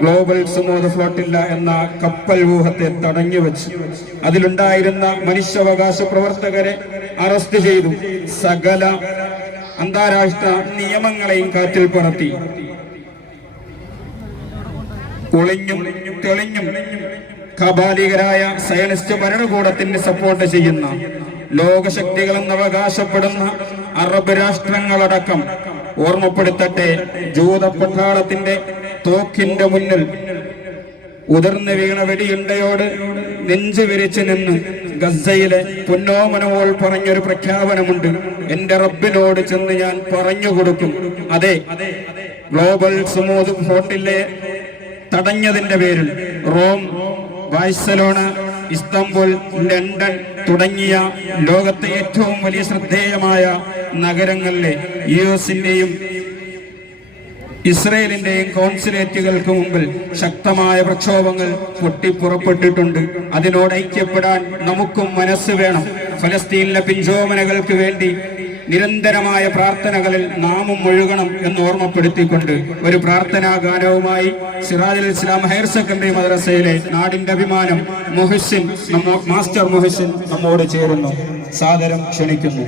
Global Sumod flotilla എന്ന കപ്പൽ വ്യൂഹത്തെ തടഞ്ഞു വെച്ചു. അതിലുണ്ടായിരുന്ന മനുഷ്യാവകാശ പ്രവർത്തകരെ അറസ്റ്റ് ചെയ്തു. സകല അന്താരാഷ്ട്ര നിയമങ്ങളെയും കാറ്റിൽ പറത്തി. ഒളിഞ്ഞും തെളിഞ്ഞും കാബാലികരായ സയനിസ്റ്റ് ഭരണകൂടത്തിന് സപ്പോർട്ട് ചെയ്യുന്ന ലോകശക്തികളെന്ന് അവകാശപ്പെടുന്ന അറബ് രാഷ്ട്രങ്ങളടക്കം ഓർമ്മപ്പെടുത്തട്ടെ, ജൂത പട്ടാളത്തിന്റെ തോക്കിന്റെ മുന്നിൽ ഉതിർന്നു വീണ വെടിയുണ്ടയോട് നെഞ്ചു വിരിച്ചു നിന്ന് ഗസയിലെ പൊന്നോമനോൾ പറഞ്ഞൊരു പ്രഖ്യാപനമുണ്ട്. എന്റെ റബ്ബിനോട് ചെന്ന് ഞാൻ പറഞ്ഞു കൊടുക്കും. അതെ, ഗ്ലോബൽ സുമോദ് ഫ്ലോട്ടിലെ തടഞ്ഞതിന്റെ പേരിൽ റോം, ബാഴ്സലോണ, ഇസ്താംബുൾ, ലണ്ടൻ തുടങ്ങിയ ലോകത്തെ ഏറ്റവും വലിയ ശ്രദ്ധേയമായ നഗരങ്ങളിലെ യുഎസിന്റെയും ഇസ്രയേലിന്റെയും കോൺസുലേറ്റുകൾക്ക് മുമ്പിൽ ശക്തമായ പ്രക്ഷോഭങ്ങൾ പൊട്ടിപ്പുറപ്പെട്ടിട്ടുണ്ട്. അതിനോട് ഐക്യപ്പെടാൻ നമുക്കും മനസ്സ് വേണം. ഫലസ്തീനിലെ പിഞ്ചോമനകൾക്ക് വേണ്ടി നിരന്തരമായ പ്രാർത്ഥനകളിൽ നാമും മുഴുകണം എന്ന് ഓർമ്മപ്പെടുത്തിക്കൊണ്ട് ഒരു പ്രാർത്ഥനാ ഗാനവുമായി സിറാജുൽ ഇസ്ലാം ഹയർ സെക്കൻഡറി മദ്രസയിലെ നാടിന്റെ അഭിമാനം മാസ്റ്റർ മുഹസിൻ നമ്മോട് ചേരുന്നു. സാദരം ക്ഷണിക്കുന്നു.